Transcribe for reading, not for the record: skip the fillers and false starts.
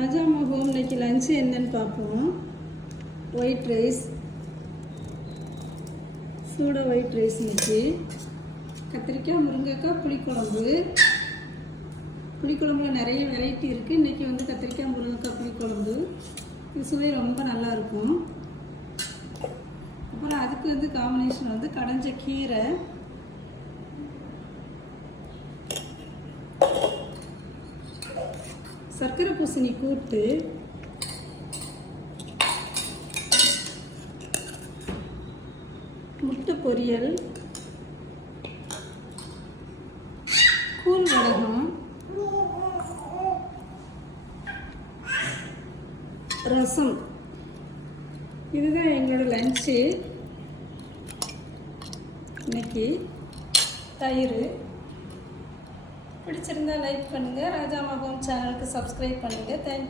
ராஜாம்மா home இன்னைக்கு lunch என்னன்னு பார்ப்போம். ஒயிட் ரைஸ், சூட ஒயிட் ரைஸ் இன்னைக்கு. கத்திரிக்காய், முருங்கைக்காய், புளிக்குழம்பு. புளிக்குழம்புல நிறைய வெரைட்டி இருக்குது. இன்றைக்கி வந்து கத்திரிக்காய், முருங்கைக்காய் புளிக்குழம்பு. இது சுவை ரொம்ப நல்லாயிருக்கும். அப்புறம் அதுக்கு வந்து காம்பினேஷன் வந்து கடைஞ்ச கீரை, சர்க்கரை பூசணி கூட்டு, முட்டை பொரியல், கூழ் வடகம், ரசம். இதுதான் எங்களோட லஞ்சு இன்னைக்கு. தயிர். பிடிச்சிருந்தா லைக் பண்ணுங்கள். ராஜாம்மா ஹோம் சேனலுக்கு சப்ஸ்கிரைப் பண்ணுங்கள். தேங்க்யூ.